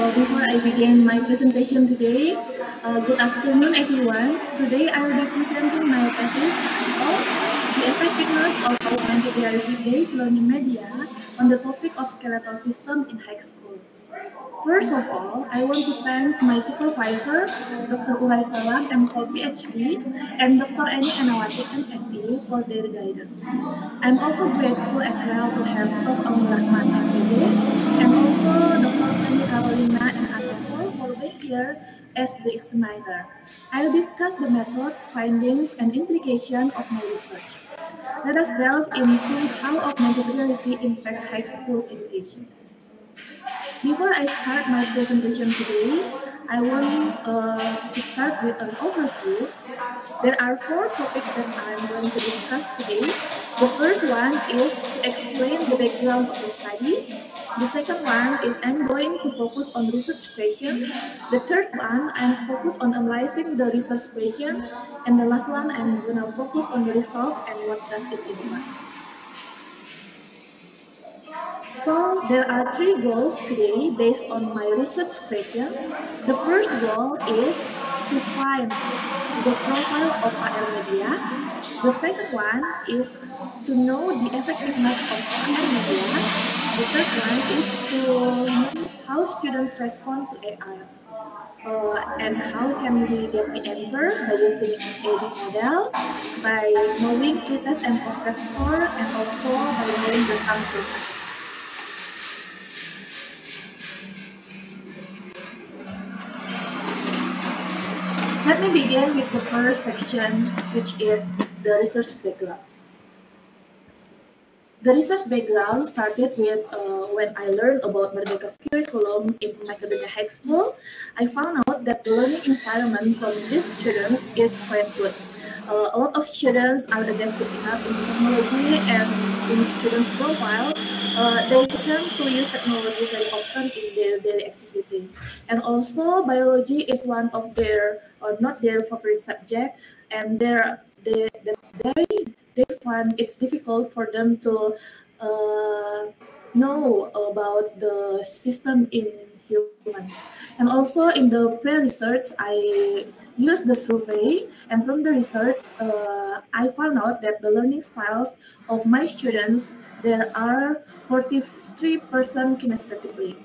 Before I begin my presentation today, good afternoon everyone. Today I will be presenting my thesis titled The Effectiveness of Augmented Reality-Based Learning Media on the topic of skeletal system in high school. First of all, I want to thank my supervisors, Dr. Ulay Salam, MPhil PhD, and Dr. Eni Anawati, MSc, for their guidance. I'm also grateful as well to have Prof. Aun Rahman, MPD, and also Dr. Fanny Carolina and Atesol for being here as the examiner. I'll discuss the method, findings, and implication of my research. Let us delve into how augmented reality impacts high school education. Before I start my presentation today, I want to start with an overview. There are 4 topics that I'm going to discuss today. The first one is to explain the background of the study. The second one is I'm going to focus on research question. The third one, I'm focused on analyzing the research question. And the last one, I'm going to focus on the result and what does it imply. So there are 3 goals today based on my research question. The first goal is to find the profile of AR media. The second one is to know the effectiveness of AR media. The third one is to know how students respond to AR. And how can we get the answer by using AD model, by knowing pretest and post-test score, and also by knowing the time survey. Let me begin with the first section, which is the research background. The research background started with when I learned about Merdeka curriculum in Macadamia High School. I found out that the learning environment for these students is quite good. A lot of students are adapted enough into technology, and in students' profile, they tend to use technology very often in their daily activity. And also, biology is one of their, not their favorite subject, and they find it's difficult for them to know about the system in human. And also in the pre-research, I used the survey, and from the research, I found out that the learning styles of my students, there are 43% kinesthetically.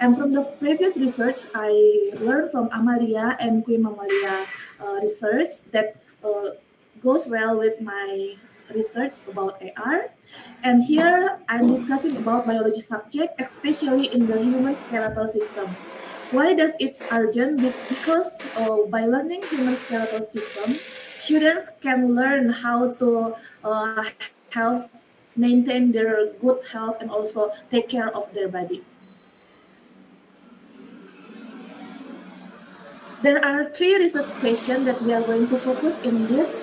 And from the previous research, I learned from Amalia and Queen Mamalia research that goes well with my research about AR. And here I'm discussing about biology subject, especially in the human skeletal system. Why does it urgent? Because by learning human skeletal system, students can learn how to maintain their good health and also take care of their body. There are 3 research questions that we are going to focus in this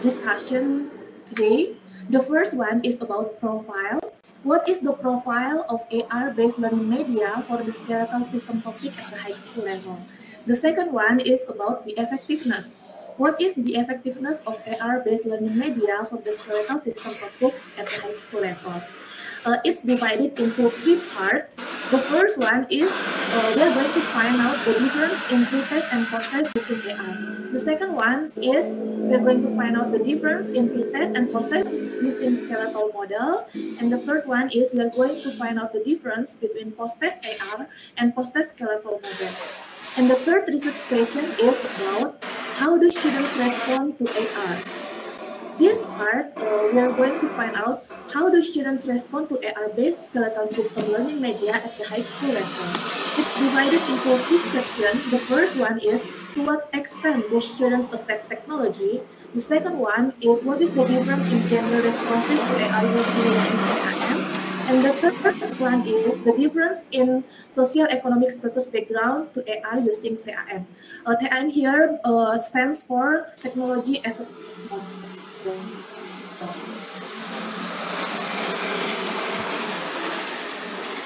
discussion today. The first one is about profile. What is the profile of AR-based learning media for the skeletal system topic at the high school level? The second one is about the effectiveness. What is the effectiveness of AR-based learning media for the skeletal system topic at the high school level? It's divided into 3 parts. The first one is we are going to find out the difference in pretest and post-test using AR. The second one is we are going to find out the difference in pretest and post-test using skeletal model. And the third one is we are going to find out the difference between post-test AR and post-test skeletal model. And the third research question is about how do students respond to AR. This part, we are going to find out how do students respond to AR-based skeletal system learning media at the high school level. It's divided into 2 sections. The first one is to what extent do students accept technology. The second one is what is the difference in gender responses to AR using PAM. And the third one is the difference in socio-economic status background to AR using TAM. TAM here stands for Technology as a Smart.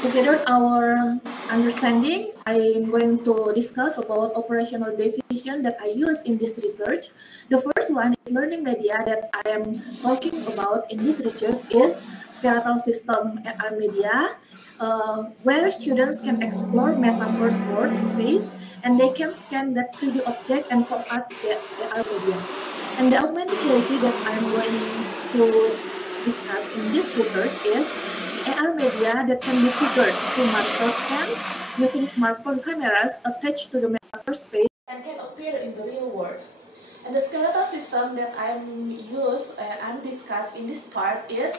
Together our understanding, I am going to discuss about operational definition that I use in this research. The first one is learning media that I am talking about in this research is skeletal system AR media. where students can explore metaverse world space and they can scan that 3D object and pop out the AR media. And the augmented reality that I'm going to discuss in this research is the AR media that can be triggered through medical scans using smartphone cameras attached to the metaverse space and can appear in the real world. And the skeletal system that I'm discussed in this part is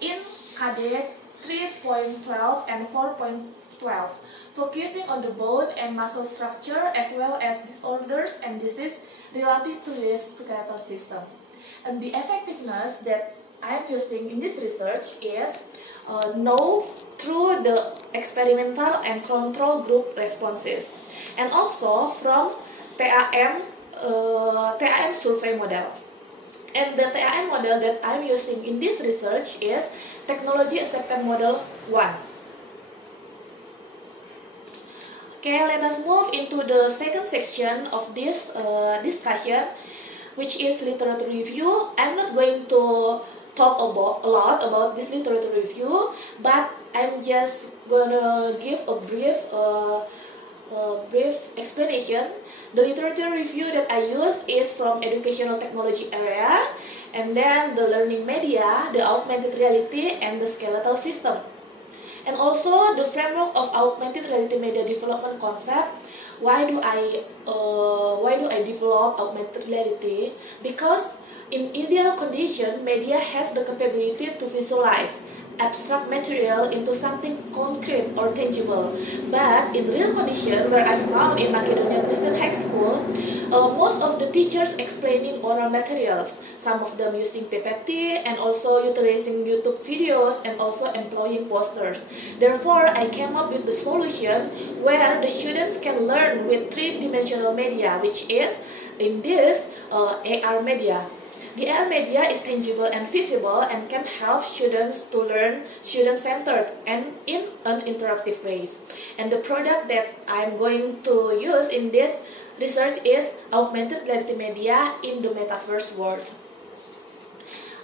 in KD 3.12 and 4.12, focusing on the bone and muscle structure as well as disorders and disease related to this skeletal system. And the effectiveness that I'm using in this research is known through the experimental and control group responses, and also from TAM survey model. And the TAM model that I'm using in this research is Technology Acceptance Model 1. Okay, let us move into the second section of this discussion, which is literature review. I'm not going to talk a lot about this literature review, but I'm just gonna give a brief explanation. The literature review that I use is from educational technology area, and then the learning media, the augmented reality, and the skeletal system. And also the framework of augmented reality media development concept. Why do I develop augmented reality? Because in ideal condition, media has the capability to visualize abstract material into something concrete or tangible. But in real condition, where I found in Macedonia Christian High School, most of the teachers explaining oral materials, some of them using PPT and also utilizing YouTube videos and also employing posters. Therefore, I came up with the solution where the students can learn with three-dimensional media, which is in this AR media. The AR media is tangible and visible and can help students to learn student-centered and in an interactive ways. And the product that I'm going to use in this research is augmented reality media in the metaverse world.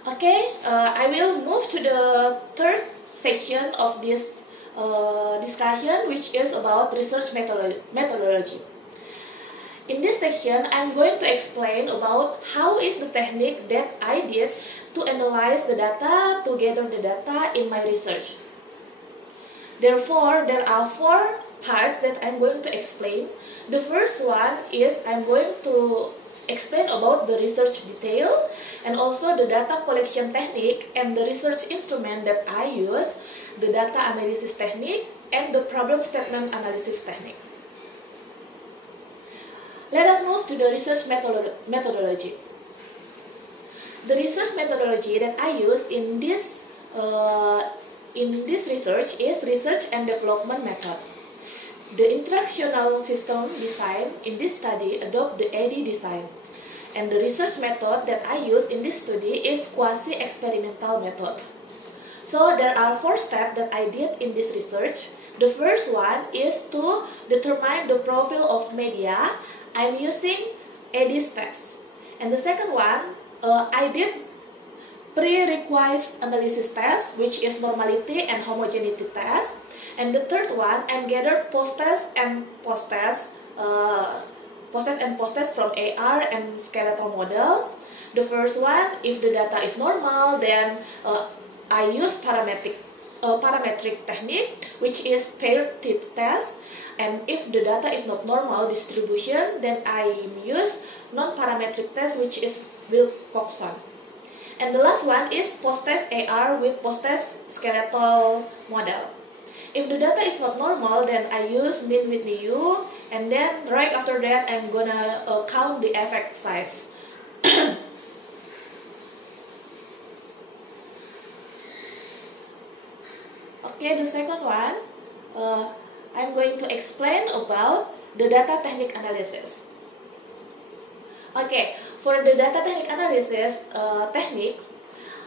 Okay, I will move to the third section of this discussion, which is about research methodology. In this section, I'm going to explain about how is the technique that I did to analyze the data, to gather the data in my research. Therefore, there are four parts that I'm going to explain. The first one is I'm going to explain about the research detail and also the data collection technique and the research instrument that I use, the data analysis technique and the problem statement analysis technique. Let us move to the research methodology. The research methodology that I use in this research is research and development method. The instructional system design in this study adopt the AD design. And the research method that I use in this study is quasi-experimental method. So there are four steps that I did in this research. The first one is to determine the profile of media. I'm using AD steps. And the second one, I did prerequisite analysis test, which is normality and homogeneity test. And the third one, I'm gathered post-test and post-test from AR and skeletal model. The first one, if the data is normal, then I use parametric technique, which is paired t-test. And if the data is not normal distribution, then I use non-parametric test, which is Wilcoxon. And the last one is post-test AR with post-test skeletal model. If the data is not normal, then I use min Whitney U, and then right after that, I'm gonna count the effect size. Okay, the second one, I'm going to explain about the data technique analysis. Okay, for the data technique analysis technique,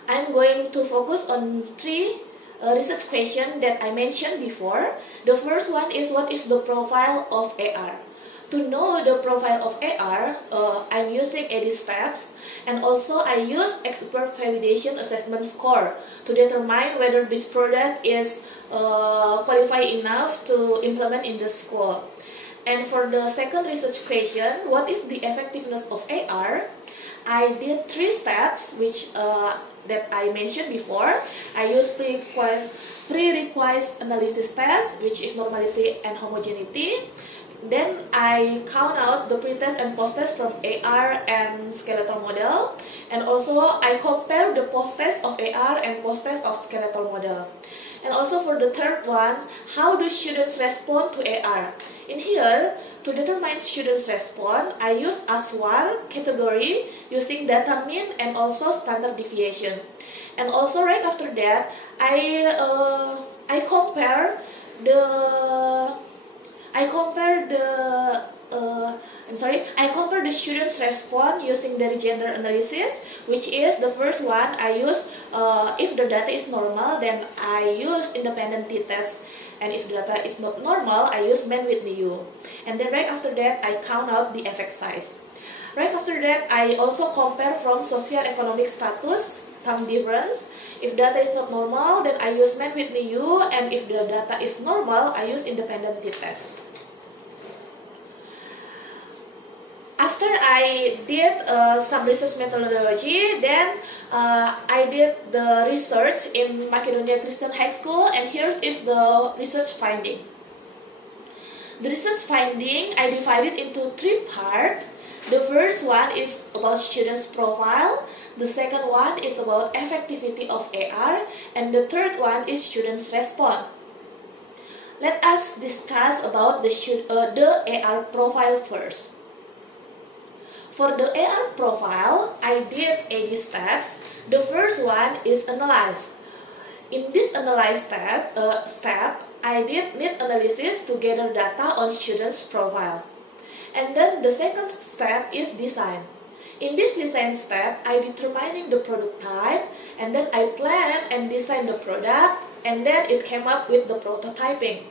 I'm going to focus on three research questions that I mentioned before. The first one is what is the profile of AR? To know the profile of AR, I'm using EdiSteps, and also I use expert validation assessment score to determine whether this product is qualified enough to implement in the school. And for the second research question, what is the effectiveness of AR? I did 3 steps which that I mentioned before. I used pre-requisite analysis test, which is normality and homogeneity. Then I count out the pretest and posttest from AR and skeletal model, and also I compare the posttest of AR and posttest of skeletal model. And also for the third one, how do students respond to AR? In here, to determine students' response, I use ASWAR category using data mean and also standard deviation. And also right after that, I compare the students' response using the gender analysis, which is the first one I use if the data is normal, then I use independent t-test, and if the data is not normal, I use man-Whitney U. And then right after that, I count out the effect size. Right after that, I also compare from socio-economic status, time difference. If data is not normal, then I use man-Whitney U, and if the data is normal, I use independent t-test. After I did some research methodology, then I did the research in Macedonia Christian High School, and here is the research finding. The research finding, I divided into 3 parts. The first one is about students' profile, the second one is about effectivity of AR, and the third one is students' response. Let us discuss about the AR profile first. For the AR profile, I did 80 steps. The first one is analyze. In this analyze step, I did need analysis to gather data on students' profile. And then the second step is design. In this design step, I determining the product type, and then I plan and design the product, and then it came up with the prototyping.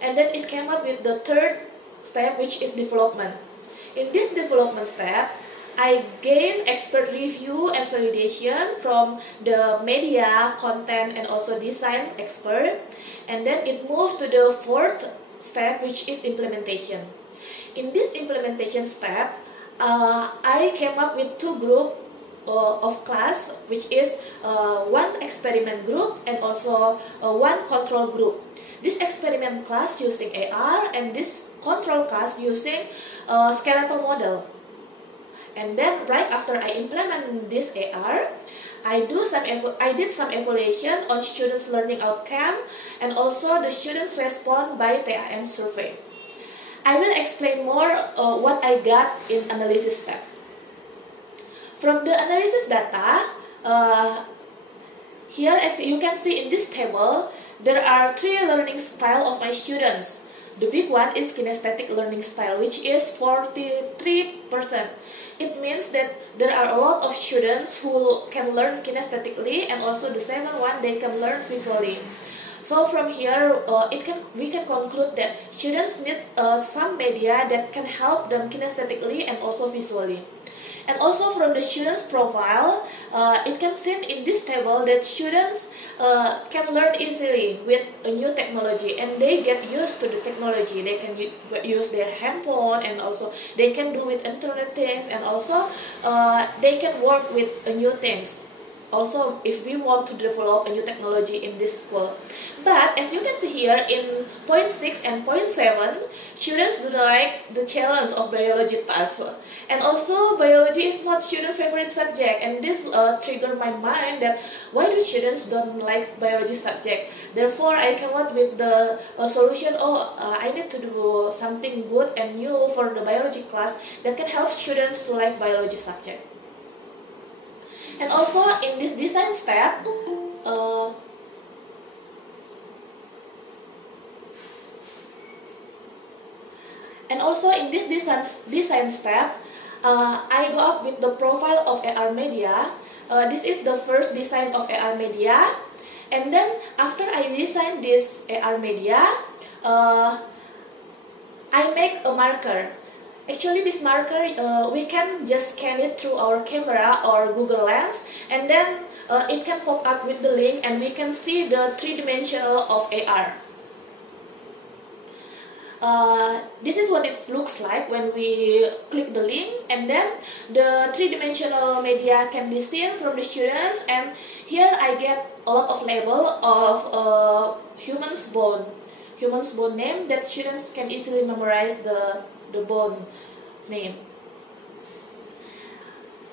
And then it came up with the third step, which is development. In this development step, I gain expert review and validation from the media, content, and also design expert. And then it moved to the fourth step, which is implementation. In this implementation step, I came up with 2 groups of class, which is 1 experiment group and also 1 control group. This experiment class using AR, and this control class using skeletal model. And then right after I implement this AR, I did some evaluation on students' learning outcome and also the students' response by TAM survey. I will explain more what I got in analysis step. From the analysis data, here as you can see in this table, there are 3 learning styles of my students. The big one is kinesthetic learning style, which is 43%. It means that there are a lot of students who can learn kinesthetically, and also the second one, they can learn visually. So from here, we can conclude that students need some media that can help them kinesthetically and also visually. And also from the students' profile, it can seen in this table that students can learn easily with a new technology, and they get used to the technology. They can use their handphone, and also they can do with internet things, and also they can work with new things. Also, if we want to develop a new technology in this school. But as you can see here in point 6 and point 7, students do not like the challenge of biology task. And also, biology is not students' favorite subject, and this triggered my mind that why do students don't like biology subject? Therefore, I came up with the solution, I need to do something good and new for the biology class that can help students to like biology subject. And also in this design step, I go up with the profile of AR media. This is the first design of AR media, and then after I design this AR media, I make a marker. Actually, this marker, we can just scan it through our camera or Google Lens, and then it can pop up with the link, and we can see the three-dimensional of AR. This is what it looks like when we click the link, and then the three-dimensional media can be seen from the students, and here I get a lot of label of human's bone name that students can easily memorize the bone name.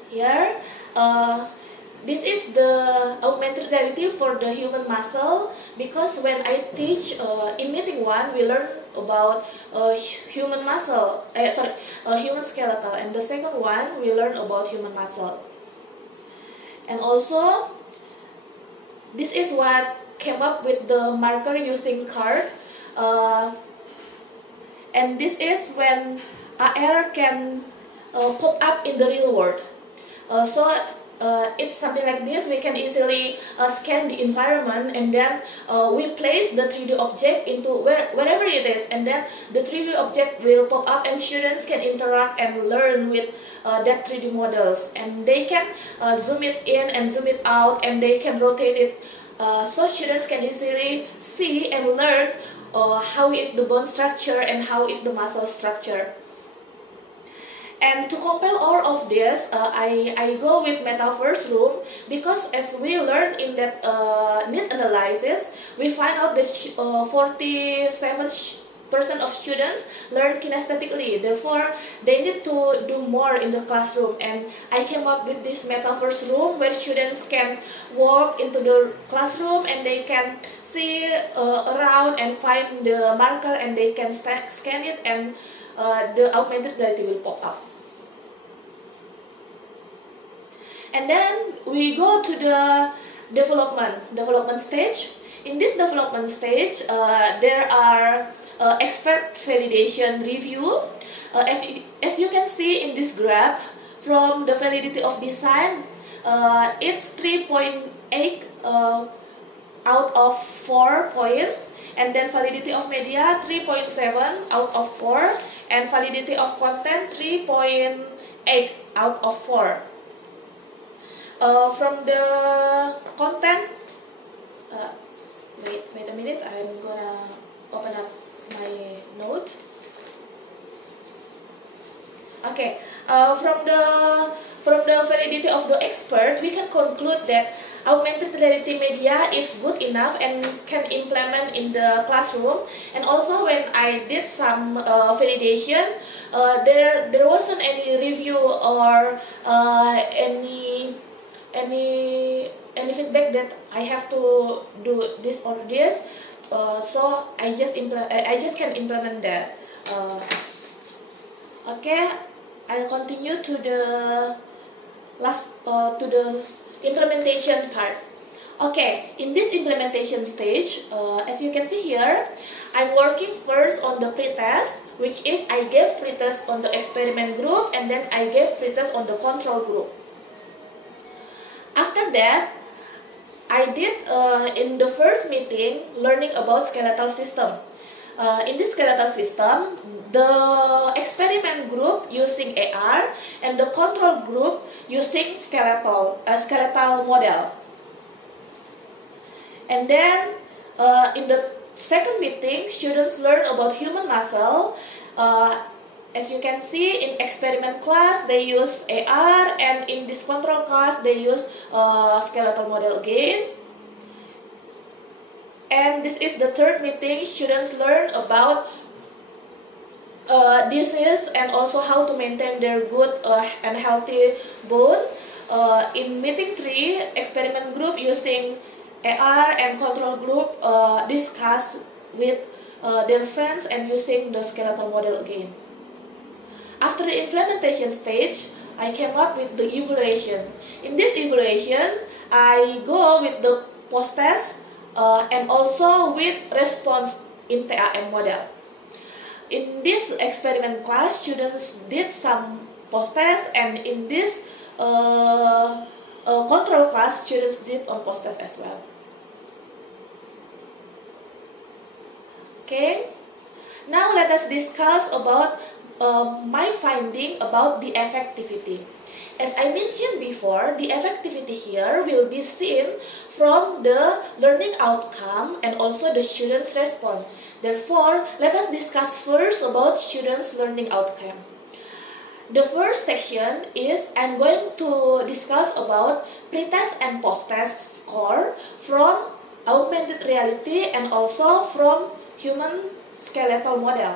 Here, this is the augmented reality for the human muscle, because when I teach in meeting 1, we learn about human muscle, human skeletal, and the second one we learn about human muscle. And also, this is what came up with the marker using card, and this is when AR can pop up in the real world. It's something like this. We can easily scan the environment, and then we place the 3D object into wherever it is, and then the 3D object will pop up, and students can interact and learn with that 3D models, and they can zoom it in and zoom it out, and they can rotate it, so students can easily see and learn how is the bone structure and how is the muscle structure. And to compile all of this, I go with Metaverse Room, because as we learned in that need analysis, we find out that 47% of students learn kinesthetically. Therefore, they need to do more in the classroom. And I came up with this Metaverse Room where students can walk into the classroom, and they can see around and find the marker, and they can scan it, and the augmented reality will pop up. And then we go to the development stage. In this development stage, there are expert validation review. As you can see in this graph, from the validity of design, it's 3.8 out of 4 point, and then validity of media 3.7 out of 4, and validity of content 3.8 out of 4. From the content, wait a minute, I'm gonna open up my note. Okay, from the validity of the expert, we can conclude that augmented reality media is good enough and can implement in the classroom. And also, when I did some validation, there wasn't any review or any feedback that I have to do this or this, so I just can implement that. Okay, I'll continue to the implementation part. Okay, in this implementation stage, as you can see here, I'm working first on the pretest, which is I gave pretest on the experiment group, and then I gave pretest on the control group. After that, I did in the first meeting learning about skeletal system. In this skeletal system, the experiment group using AR and the control group using skeletal model. And then in the second meeting, students learn about human muscle. As you can see, in experiment class, they use AR, and in this control class, they use skeletal model again. And this is the third meeting. Students learn about disease and also how to maintain their good and healthy bone. In meeting 3, experiment group using AR and control group discuss with their friends and using the skeletal model again. After the implementation stage, I came up with the evaluation. In this evaluation, I go with the post-test and also with response in TAM model. In this experiment class, students did some post-test, and in this control class, students did on post-test as well. Okay, now let us discuss about my finding about the effectivity. As I mentioned before, the effectivity here will be seen from the learning outcome and also the students' response. Therefore, let us discuss first about students' learning outcome. The first section is I'm going to discuss about pre-test and post-test score from augmented reality and also from human skeletal model.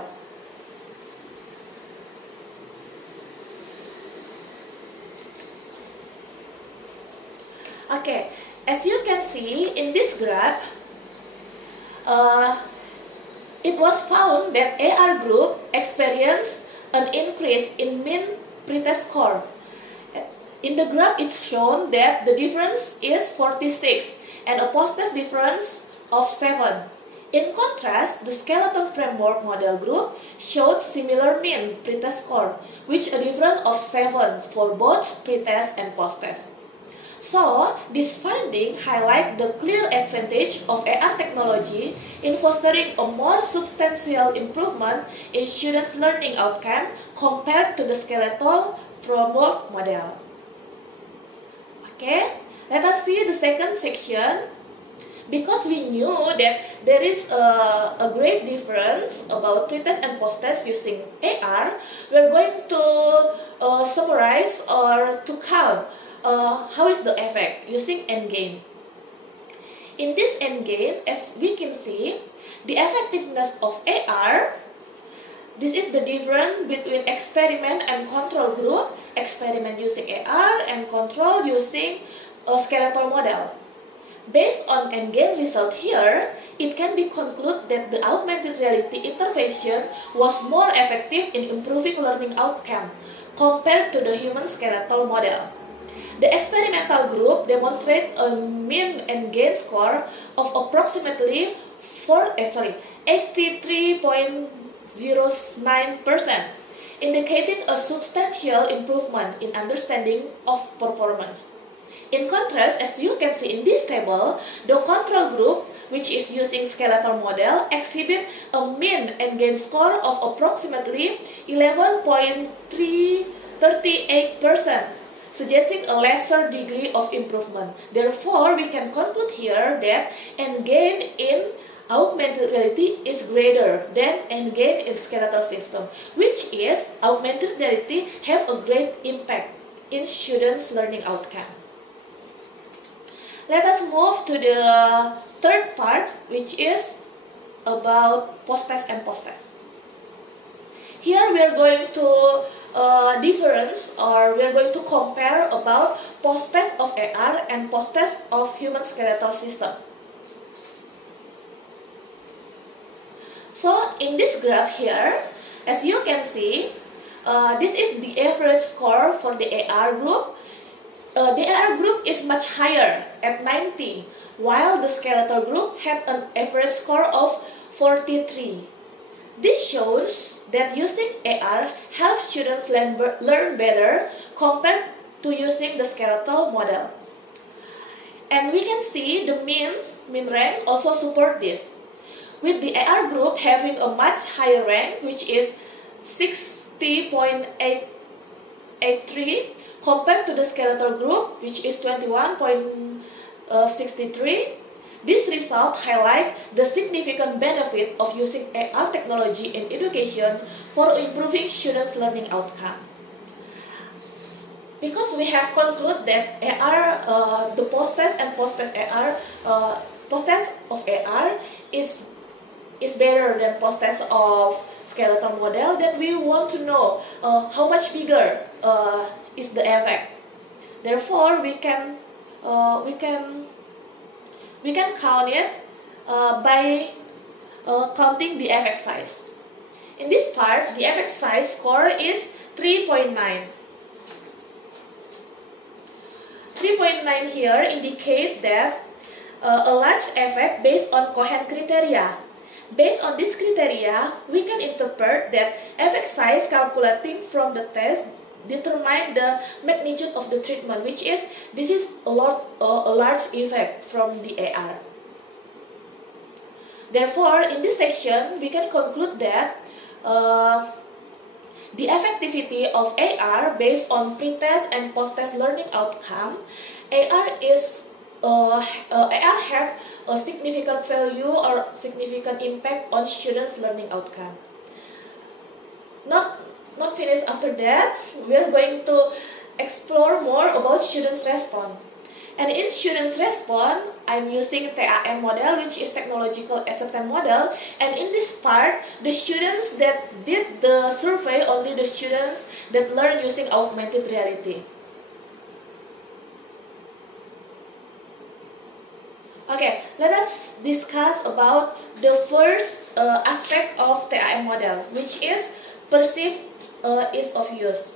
Okay, as you can see in this graph, it was found that AR group experienced an increase in mean pretest score. In the graph, it's shown that the difference is 46 and a post-test difference of 7. In contrast, the skeleton framework model group showed similar mean pretest score, which a difference of 7 for both pretest and post-test. So, this finding highlights the clear advantage of AR technology in fostering a more substantial improvement in students' learning outcome compared to the skeletal framework model. Okay, let us see the second section. Because we knew that there is a great difference about pre-test and post-test using AR, we're going to summarize or to count how is the effect using endgame. In this endgame, as we can see, the effectiveness of AR, this is the difference between experiment and control group, experiment using AR and control using a skeletal model. Based on endgame result here, it can be concluded that the augmented reality intervention was more effective in improving learning outcome compared to the human skeletal model. The experimental group demonstrated a mean endgame score of approximately 83.09%, indicating a substantial improvement in understanding of performance. In contrast, as you can see in this table, the control group, which is using skeletal model, exhibit a mean endgame score of approximately 11.38%, suggesting a lesser degree of improvement. Therefore, we can conclude here that endgame in augmented reality is greater than endgame in skeletal system, which is augmented reality have a great impact in students' learning outcome. Let us move to the third part, which is about post-test and post-test. Here we are going to difference, or we are going to compare about post-test of AR and post-test of human skeletal system. So in this graph here, as you can see, this is the average score for the AR group. The AR group is much higher at 90, while the skeletal group had an average score of 43. This shows that using AR helps students learn better compared to using the skeletal model. And we can see the mean rank also support this, with the AR group having a much higher rank, which is 60.83, compared to the skeletal group, which is 21.63. This result highlights the significant benefit of using AR technology in education for improving students' learning outcome. Because we have concluded that AR, the post-test and post-test AR, post-test of AR is better than post-test of skeletal model, then we want to know how much bigger is the effect. Therefore, we can count it by counting the effect size. In this part, the effect size score is 3.9. 3.9 here indicate that a large effect based on Cohen criteria. Based on this criteria, we can interpret that effect size calculating from the test determine the magnitude of the treatment, which is this is a large effect from the AR. Therefore, in this section, we can conclude that the effectivity of AR based on pre-test and post-test learning outcome, AR have a significant value or significant impact on students' learning outcome. Not finished after that, we are going to explore more about students' response. And in students' response, I'm using TAM model, which is technological acceptance model. And in this part, the students that did the survey, only the students that learn using augmented reality. Okay, let us discuss about the first aspect of TAM model, which is perceived ease of use.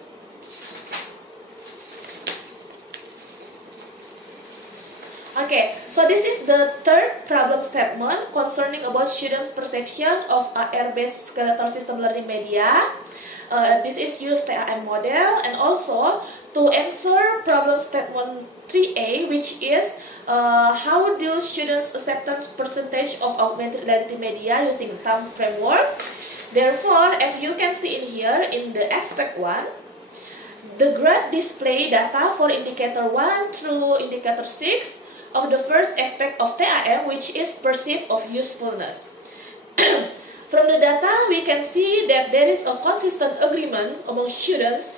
Okay, so this is the third problem statement concerning about students' perception of AR-based skeletal system learning media. This is use TAM model, and also to answer problem statement 3A, which is how do students acceptance percentage of augmented reality media using TAM framework. Therefore, as you can see in here in the aspect 1, the graph display data for indicator 1 through indicator 6 of the first aspect of TAM, which is perceived of usefulness. From the data, we can see that there is a consistent agreement among students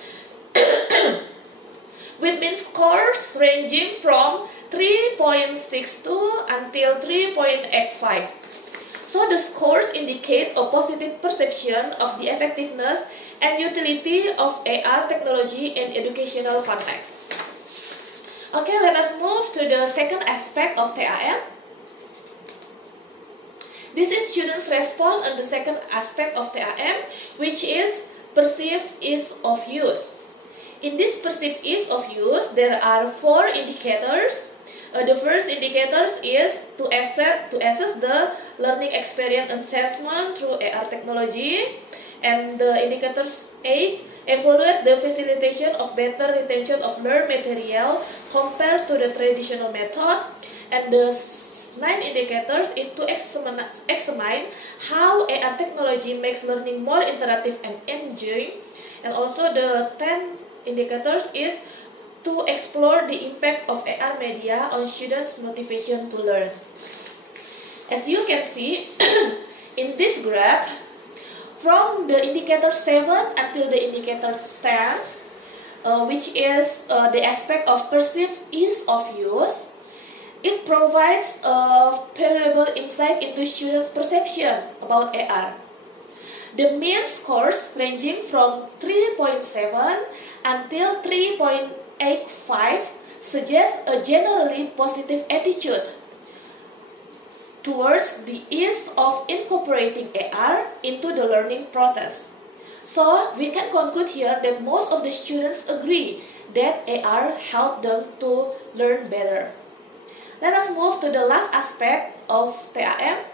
with mean scores ranging from 3.62 until 3.85. So the scores indicate a positive perception of the effectiveness and utility of AR technology in educational context. Okay, let us move to the second aspect of TAM. This is students' response on the second aspect of TAM, which is perceived ease of use. In this perceived ease of use, there are 4 indicators. The first indicator is to assess the learning experience assessment through AR technology, and the indicators 8 evaluate the facilitation of better retention of learned material compared to the traditional method, and the 9 indicators is to examine how AR technology makes learning more interactive and engaging, and also the 10 indicators is to explore the impact of AR media on students' motivation to learn. As you can see in this graph, from the indicator 7 until the indicator 10, which is the aspect of perceived ease of use, it provides a valuable insight into students' perception about AR. The mean scores ranging from 3.7 until 3.85 suggest a generally positive attitude towards the ease of incorporating AR into the learning process. So we can conclude here that most of the students agree that AR helped them to learn better. Let us move to the last aspect of TAM,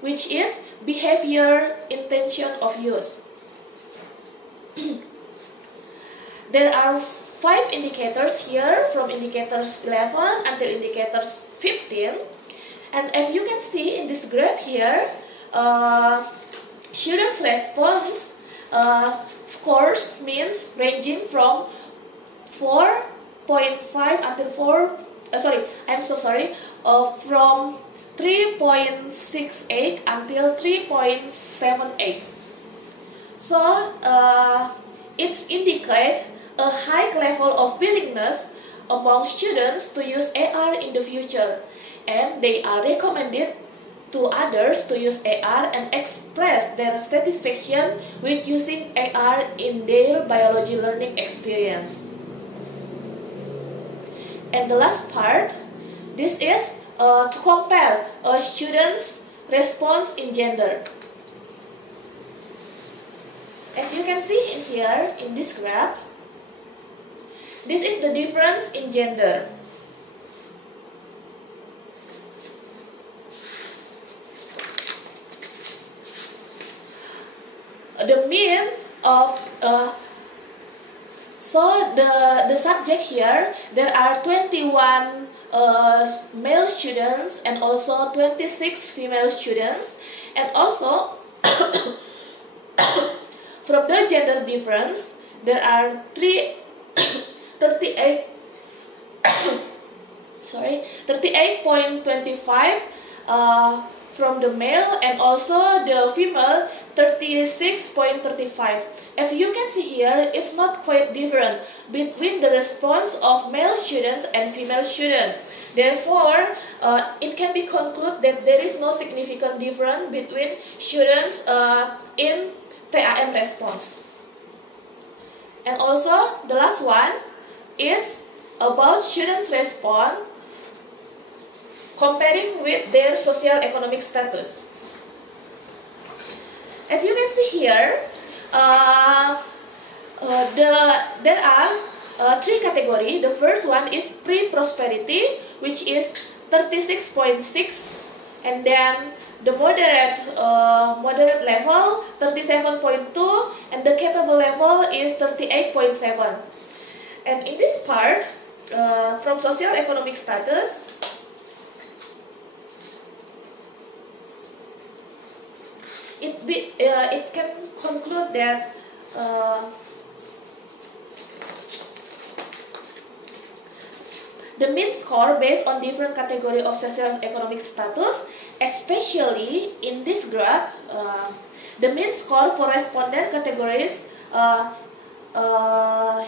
which is behavior intention of use. There are 5 indicators here, from indicators 11 until indicators 15. And as you can see in this graph here, students' response scores means ranging from 4.5 until from 3.68 until 3.78. So it indicates a high level of willingness among students to use AR in the future, and they are recommended to others to use AR and express their satisfaction with using AR in their biology learning experience. And the last part, this is to compare a student's response in gender. As you can see in here, in this graph, this is the difference in gender. The mean of the subject here, there are 21 male students and also 26 female students, and also from the gender difference, there are 38 38.25 from the male, and also the female 36.35. As you can see here, it's not quite different between the response of male students and female students. Therefore, it can be concluded that there is no significant difference between students in TAM response. And also, the last one is about students' response comparing with their socio-economic status. As you can see here, there are 3 categories. The first one is pre-prosperity, which is 36.6, and then the moderate level 37.2, and the capable level is 38.7. And in this part, from socio-economic status, it can conclude that the mean score based on different category of socio-economic status, especially in this graph, the mean score for respondent categories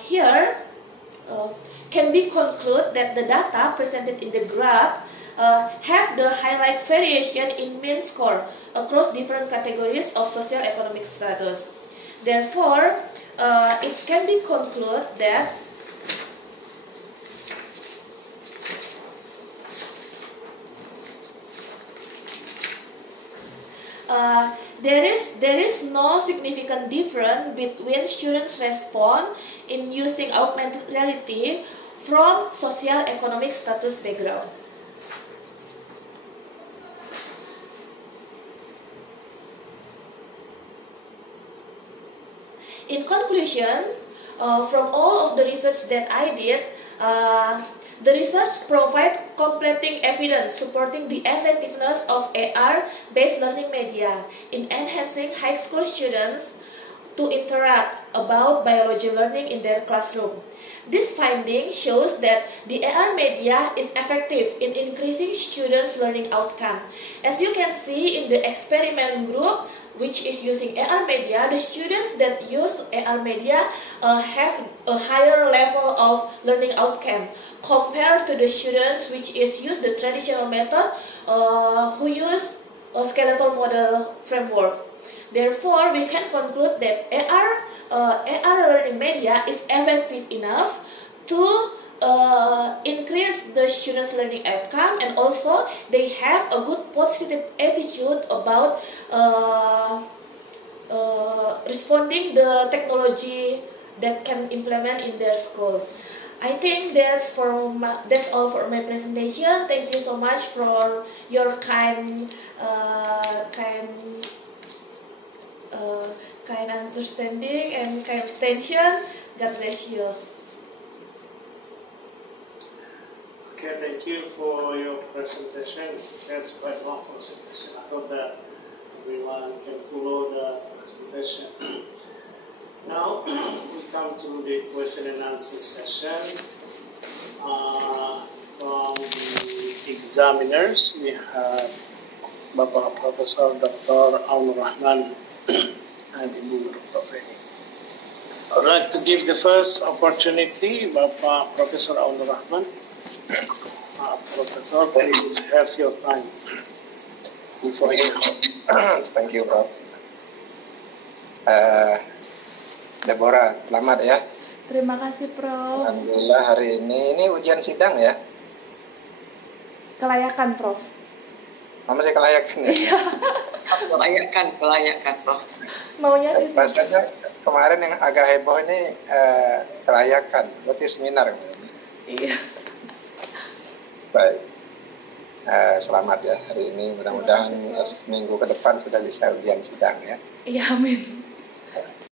here can be concluded that the data presented in the graph have the highlight variation in mean score across different categories of socio-economic status. Therefore, it can be concluded that there is no significant difference between students' response in using augmented reality from socio-economic status background. In conclusion, from all of the research that I did, the research provides completing evidence supporting the effectiveness of AR-based learning media in enhancing high school students to interact about biology learning in their classroom. This finding shows that the AR media is effective in increasing students' learning outcome. As you can see in the experiment group, which is using AR media, the students that use AR media have a higher level of learning outcome compared to the students which is use the traditional method who use a skeletal model framework. Therefore, we can conclude that AR learning media is effective enough to increase the students' learning outcome, and also they have a good positive attitude about responding the technology that can implement in their school. I think that's all for my presentation. Thank you so much for your kind understanding and kind attention. God bless you. Okay, thank you for your presentation. That's quite long presentation. I hope that everyone can follow the presentation. Now we come to the question and answer session. From the examiners, we have Bapak Profesor Dr. Aunur Rahman and Ibu Dr. Feni. I'd like to give the first opportunity, Bapak Profesor Aunur Rahman. Professor, please have your time. Thank you, Prof. Deborah, selamat ya. Terima kasih, Prof. Alhamdulillah hari ini ujian sidang ya. Kelayakan, Prof. Masih kelayakan ya? Kelayakan, Prof. Maunya sih. Rasanya kemarin yang agak heboh ini kelayakan, berarti seminar. Iya. Baik. Selamat ya hari ini. Mudah-mudahan seminggu ke depan sudah bisa ujian sidang ya. Iya, amin.